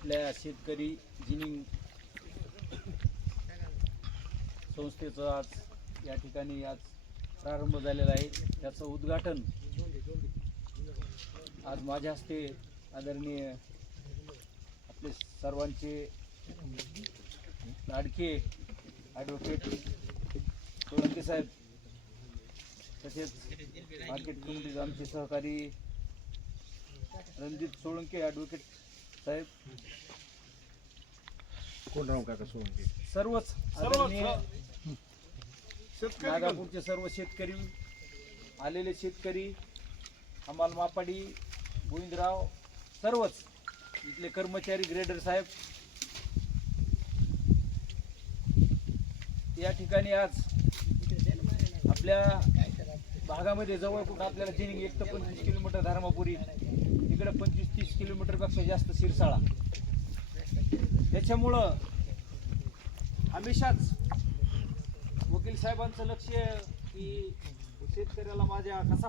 आपल्या शेतकरी जिनिंग संस्थेचं आज या ठिकाणी आज प्रारंभ झालेला आहे. त्याचं उद्घाटन आज माझ्या हस्ते आदरणीय आपले सर्वांचे लाडके ॲडव्होकेट सोळंके साहेब तसेच मार्केट कमिटीचे आमचे सहकारी रणजित सोळंके ॲडव्होकेट साहेब. कोण राहू काका सोळंके सर्वच आदरणीय नागापूरचे सर्व शेतकरी आलेले शेतकरी अमाल मापाडी गोविंदराव सर्वच इथले कर्मचारी ग्रेडर साहेब. या ठिकाणी आज आपल्या भागामध्ये जवळ कुठं आपल्याला जिनिंग एक तर पंचवीस किलोमीटर धर्मापुरी इकडं पंचवीस तीस किलोमीटरपेक्षा जास्त शिरसाळा. त्याच्यामुळं हमेशाच वकील साहेबांचं लक्ष की शेतकऱ्याला माझ्या कसा